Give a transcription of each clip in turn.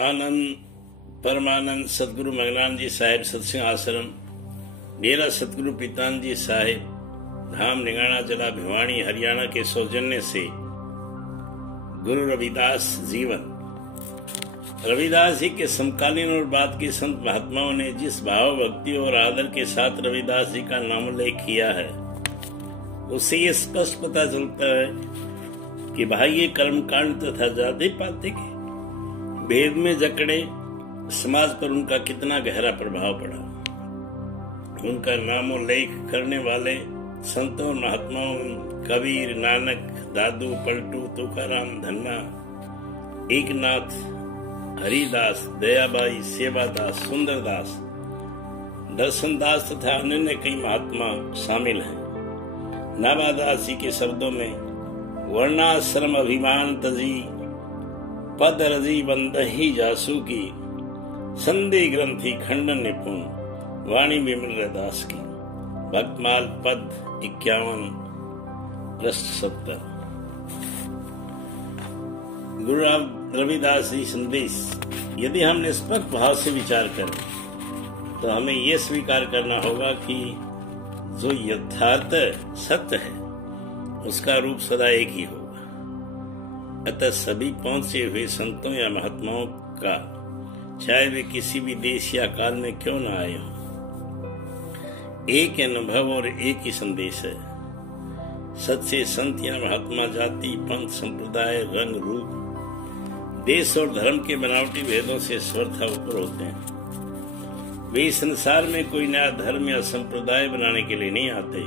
आनंद परमानंद सतगुरु मंगलान जी साहिब सत्संग आश्रम डेरा सतगुरु पीतान जी साहिब धाम निगाना जिला भिवानी हरियाणा के सौजन्य से गुरु रविदास जीवन। रविदास जी के समकालीन और बाद के संत महात्माओं ने जिस भाव भक्ति और आदर के साथ रविदास जी का नामोल्लेख किया है, उससे ये स्पष्ट पता चलता है कि बाह्य कर्मकांड तथा जाति पाति के भेद में जकड़े समाज पर उनका कितना गहरा प्रभाव पड़ा। उनका नामोल्लेख करने वाले संतों और महात्माओं कबीर, नानक, दादू, पलटू, तुकाराम, धन्ना, एकनाथ, हरिदास, दयाबाई, सेवादास, सुंदरदास, दर्शनदास तथा अन्य कई महात्मा शामिल हैं। नाभादास जी के शब्दों में वर्णाश्रम अभिमान तजी पद रजी बंदही जासू की संधि ग्रंथि खंडन निपुण वाणी विमल दास की। भक्तमाल पद 51 पृष्ठ 70। गुरु रविदास जी संदेश। यदि हम निष्पक्ष भाव से विचार करें तो हमें यह स्वीकार करना होगा कि जो यथार्थ सत्य है उसका रूप सदा एक ही होगा। अतः सभी पहुंचे हुए संतों या महात्माओं का, चाहे वे किसी भी देश या काल में क्यों न आए हों, एक अनुभव और एक ही संदेश है। सच्चे संत या महात्मा जाति, पंथ, संप्रदाय, रंग, रूप, देश और धर्म के बनावटी भेदों से स्वतः ऊपर होते हैं। वे इस संसार में कोई नया धर्म या संप्रदाय बनाने के लिए नहीं आते।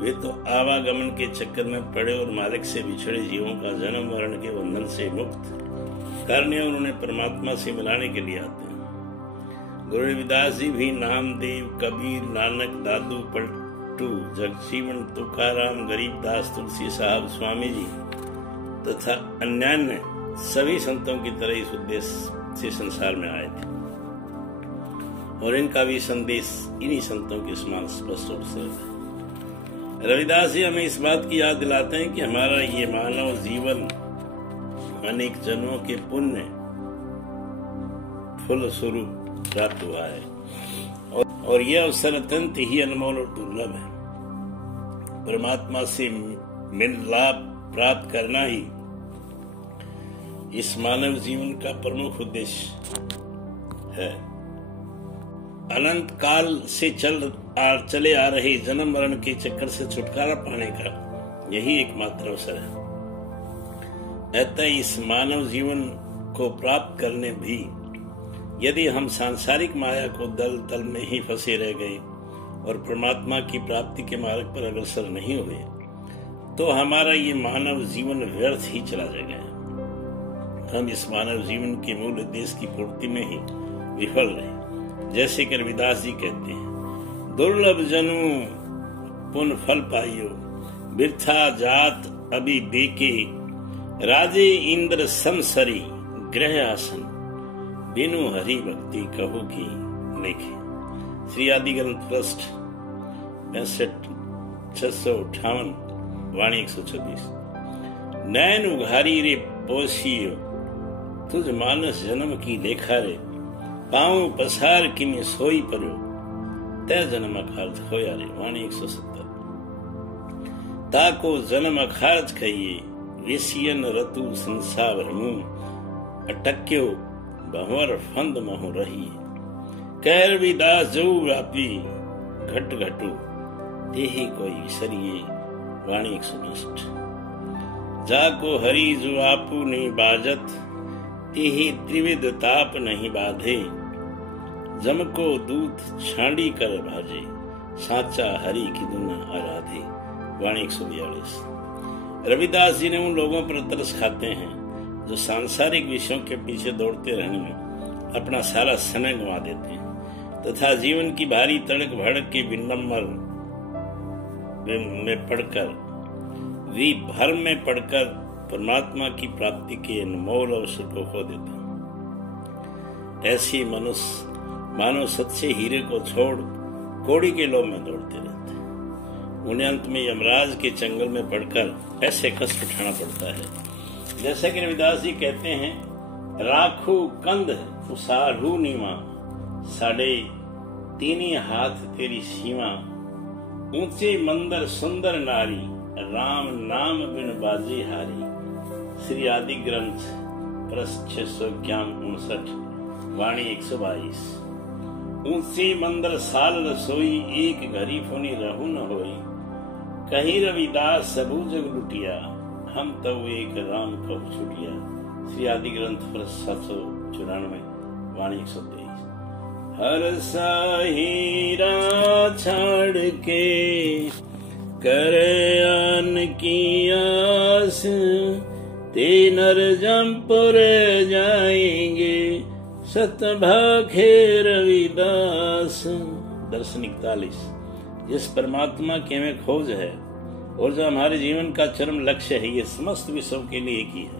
वे तो आवागमन के चक्कर में पड़े और मालिक से बिछड़े जीवों का जन्म मरण के बंधन से मुक्त करने और उन्हें परमात्मा से मिलाने के लिए आते हैं। गुरु रविदास जी भी नामदेव, कबीर, नानक, दादू, पलटू, जगजीवन, तुकाराम, गरीबदास, तुलसी साहब, स्वामी जी तथा अन्य सभी संतों की तरह इस उद्देश्य से संसार में आए थे और इनका भी संदेश इन्हीं संतों के समान स्पष्ट रूप से है। रविदास जी हमें इस बात की याद दिलाते हैं कि हमारा ये मानव जीवन अनेक जन्मों के पुण्य फल स्वरूप प्राप्त हुआ है और यह अवसर अत्यंत ही अनमोल और दुर्लभ है। परमात्मा से मिल लाभ प्राप्त करना ही इस मानव जीवन का प्रमुख उद्देश्य है। अनंत काल से चले आ रहे जन्म मरण के चक्कर से छुटकारा पाने का यही एकमात्र अवसर है। अतः इस मानव जीवन को प्राप्त करने भी यदि हम सांसारिक माया को दल तल में ही फंसे रह गए और परमात्मा की प्राप्ति के मार्ग पर अग्रसर नहीं हुए तो हमारा ये मानव जीवन व्यर्थ ही चला जाएगा। हम इस मानव जीवन के मूल उद्देश्य की पूर्ति में ही विफल रहे। जैसे कि रविदास जी कहते हैं, दुर्लभ जनु पुन फल पाइयो, बिरथा जात अभी बेके, राजे इंद्र समसरी ग्रह आसन, बिनु हरि भक्ति कहो की लेखे। श्री आदि ग्रंथ पृष्ठ 65-658 वाणी 126। नैन उघारी रे पोसियो, तुझ मानस जन्म की लेखा रे, पाऊं पसार किमी सोई परो, तय जन्म अखार्थ होया रे। वाणी 170। ताको जन्म अखार्थ कहिए, विषयन रतु संसावर मुंह, अटक्यो बहुवर फंद महु रही, कैर विदास जो व्यापी घट घटू, तेहि कोई सरिये। वाणी 120। जाको हरि जो आपू नहीं बाजत, तेहि त्रिविध ताप नहीं बाधे, जम को दूत छांडी कर भाजे, साचा हरि की दुना आराधे। वाणी 142। रविदास जी ने उन लोगों पर तरस खाते हैं जो सांसारिक विषयों के पीछे दौड़ते रहने में अपना सारा समय गंवा देते हैं तथा जीवन की भारी तड़क भड़क के विनम्र में पढ़कर भर में पढ़कर परमात्मा की प्राप्ति के अनमोल अवसर को खो देते हैं। ऐसी मनुष्य मानो सच्चे हीरे को छोड़ कौड़ी के लोभ में दौड़ते रहते हैं। उन्हें अंत में यमराज के चंगल में पड़कर ऐसे कष्ट उठाना पड़ता है। जैसा कि रविदास जी कहते हैं राखू कंध उसारू नीवा, साढ़े तीनी हाथ तेरी सीमा। ऊंचे मंदिर सुंदर नारी, राम नाम बिन बाजी हारी। श्री आदि ग्रंथ पृष्ठ 659, वाणी 122। ऊंचे मंदिर साल रसोई, एक घड़ी फुनी रहू न होई। कही रविदास सबू जग लुटिया, हम तब एक राम कब छुटिया। श्री आदि ग्रंथ पृष्ठ 794, वाणी 123। हर साहिरा छाड़ के करे आन की आस, ते नर जमपुर जाएंगे, सतभाखे रविदास। दर्शन 41। जिस परमात्मा की हमें खोज है और जो हमारे जीवन का चरम लक्ष्य है, ये समस्त विश्व के लिए एक ही है।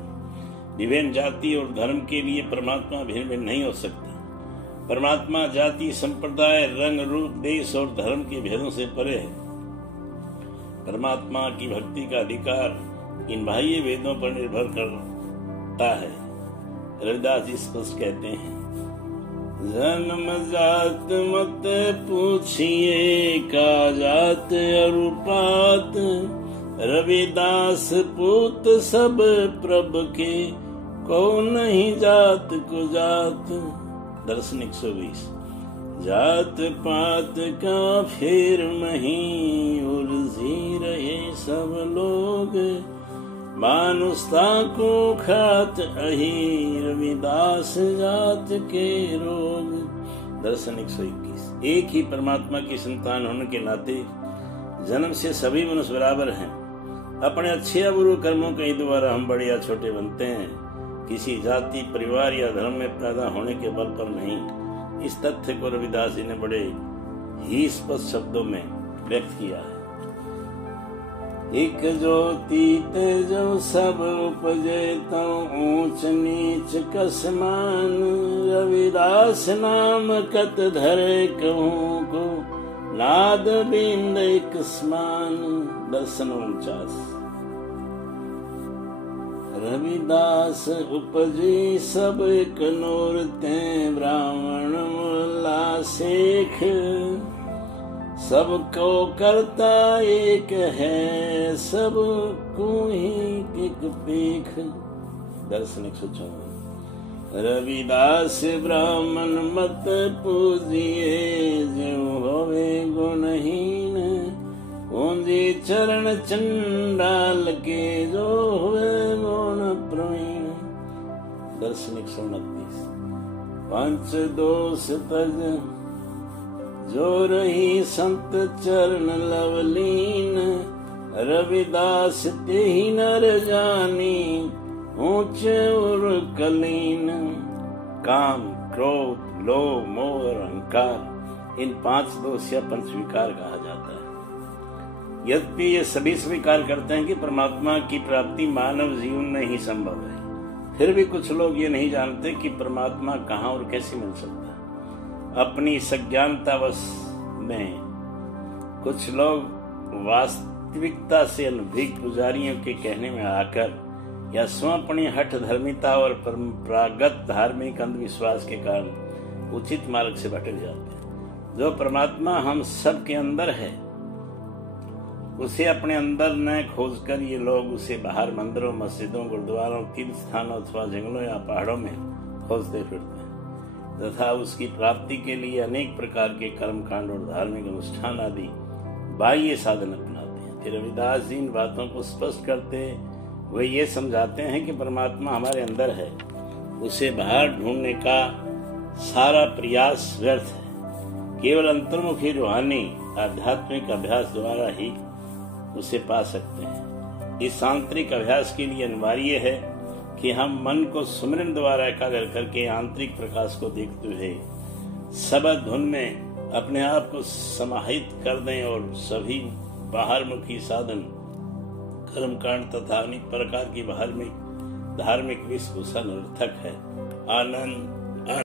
विभिन्न जाति और धर्म के लिए परमात्मा भिन्न भिन्न नहीं हो सकता। परमात्मा जाति, संप्रदाय, रंग, रूप, देश और धर्म के भेदों से परे है। परमात्मा की भक्ति का अधिकार इन बाह्य वेदों पर निर्भर करता है। रविदास जी स्पष्ट कहते हैं, जन्म जात मत पूछिए, का जात अरुपात। रविदास पूत सब प्रभ के, को नहीं जात को जात। दर्शन 120। जात पात का फेर नहीं, उलझी रहे सब लोग। मानुषता को खात अही, रविदास जात के रोग। दर्शन 121। एक ही परमात्मा की संतान होने के नाते जन्म से सभी मनुष्य बराबर हैं। अपने अच्छे या बुरे कर्मों के द्वारा हम बड़े या छोटे बनते हैं, किसी जाति, परिवार या धर्म में पैदा होने के बल पर नहीं। इस तथ्य को रविदास जी ने बड़े ही स्पष्ट शब्दों में व्यक्त किया है। एक ज्योति तेजो सब उपजे, तो ऊंच नीच कसमान। रविदास नाम कत धरे, कहूँ को नाद बिंद एक समान। दर्शन 49। रविदास उपजी सब एक नूरते, ब्राह्मण मुल्ला शेख। सबको करता एक है, सब को ही एक पेख। दर्शन 154। रविदास ब्राह्मण मत पूजिए, जो होवे गुणहीन। ऊंजे चरण चंडाल के, जो हुए गुण प्रवीण। दर्शन 129। पंच दोष तज, जो रही संत चरण लवलीन। रविदास ते ही नर जानी, ऊंच और कलीन। काम, क्रोध, लोभ, मोह और अहंकार, इन 5 दोष या पंच विकार कहा जाता है। यद्यपि ये सभी स्वीकार करते हैं कि परमात्मा की प्राप्ति मानव जीवन में ही संभव है, फिर भी कुछ लोग ये नहीं जानते कि परमात्मा कहाँ और कैसे मिल सकता है। अपनी सज्ञानतावश में कुछ लोग वास्तविकता से अनभिज्ञ पुजारियों के कहने में आकर या स्वयं अपनी हठ धर्मिता और परंपरागत धार्मिक अंधविश्वास के कारण उचित मार्ग से भटक जाते हैं। जो परमात्मा हम सब के अंदर है, उसे अपने अंदर न खोजकर ये लोग उसे बाहर मंदिरों, मस्जिदों, गुरुद्वारों, तीर्थ स्थानों अथवा जंगलों या पहाड़ों में खोजते फिरते हैं तथा उसकी प्राप्ति के लिए अनेक प्रकार के कर्मकांड और धार्मिक अनुष्ठान आदि बाह्य साधन अपनाते हैं। फिर रविदास जी इन बातों को स्पष्ट करते हुए ये समझाते हैं कि परमात्मा हमारे अंदर है, उसे बाहर ढूंढने का सारा प्रयास व्यर्थ है। केवल अंतर्मुखी रूहानी आध्यात्मिक अभ्यास द्वारा ही उसे पा सकते हैं। इस आंतरिक अभ्यास के लिए अनिवार्य है कि हम मन को सुमिरन द्वारा एकाग्र करके आंतरिक प्रकाश को देखते हुए सबद धुन में अपने आप को समाहित कर दें और सभी बाहरमुखी साधन, कर्मकांड तथा अनेक प्रकार की धार्मिक वेशभूषा निरर्थक है। आनंद